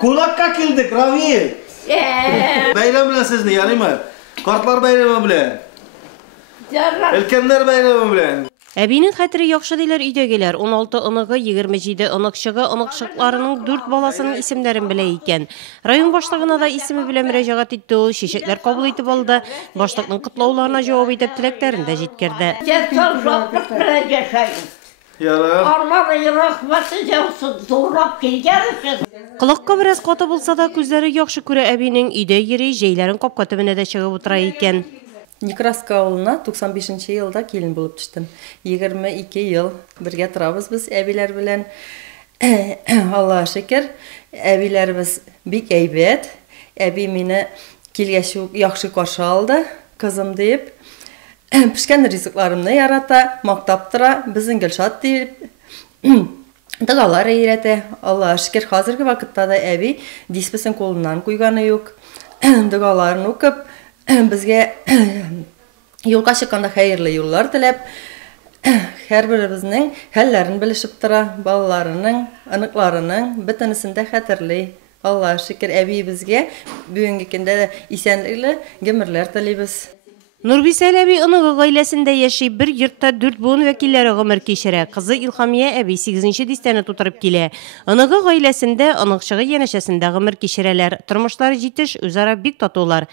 Kulakka kildik, Ravil. Bayram bilen sizni, yanıma. Kartlar bayramı bilen. Elkenler bayramı bilen. Әбинең хәтере яхшы диләр өйдәгеләр. 16 оныгы, 27 оныкчыгы, оныкчыкларының 4 баласының исемнәрен белә икән. Район башлыгына да исеме белән мөрәҗәгать итте ул, чәчәкләр кабул итеп алды. Башлыкның котлауларына җавап итеп теләкләрен дә җиткерде. Кылыкка бераз каты булса да күзләре яхшы күрә әбинең өйдә йөри, җәйләрен капка төбенә дә чыгып утыра икән. Некраска авылына 95 елда килен булып төштем. 22 ел бергә торабыз без әбиләр белән. Аллаһа шөкер, әбиләрбез бик әйбәт. Әби мине килгәч яхшы каршы алды, кызым дип. Пешкән ризыкларымны ярата, мактап тора, безнең Гөлшат дип. Дәгалар өйрәтә. Аллаһа шөкер, хәзерге вакытта да әби диспесен кулыннан куйганы юк. Дәгаларын укып безгә юлга чыкканда хәерле юллар теләп, һәрберебезнең хәлләрен белешеп тора, балаларының, аныкларының бөтенесен дә хәтерли. Аллаһа шөкер, әби безгә бүгенге көндә исәнлекле гомерләр телибез. Нурбисәл әби оныгы гаиләсендә яши, бер йортта 4 буын вәкилләре гомер кичерә. Кызы Илхамия әби 8нче дистәне тутырып килә. Оныгы гаиләсендә, оныкчыгы янәшәсендә гомер кичерәләр. Тормышлары җитеш, үзара бик татулар.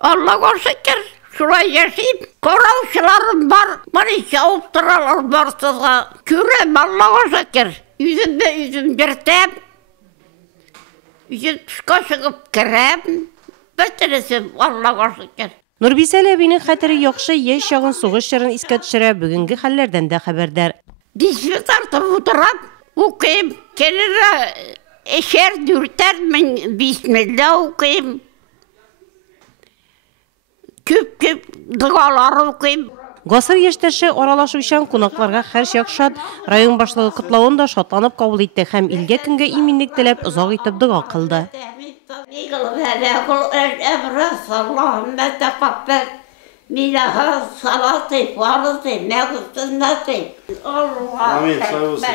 Allah'a şükür, şuraya yaşayıp, koravçılarım var, bana şavup duralar barsızga. Kürem Allah'a şükür, yüzüm birtem, yüzüm tuşka çıkıp kirem, bütünüsüm Allah'a şükür. Нурбисәл әбинең хәтере яхшы, яшь чагын сугыш чорын искә төшерә, бүгенге хәлләрдән дә хәбәрдар. Dişimi tartıp oturam, okuyayım, kendine eşer dürter min, bismillah okuyayım. Küp dağaları okuyayım. Гасыр яшьтәше аралашучан кунакларга һәр чак шат, район башлыгы котлавын да шатланып кабул итте һәм илгә көнгә иминлек теләп озак итеп дуга кылды. Amin, sağ olsun.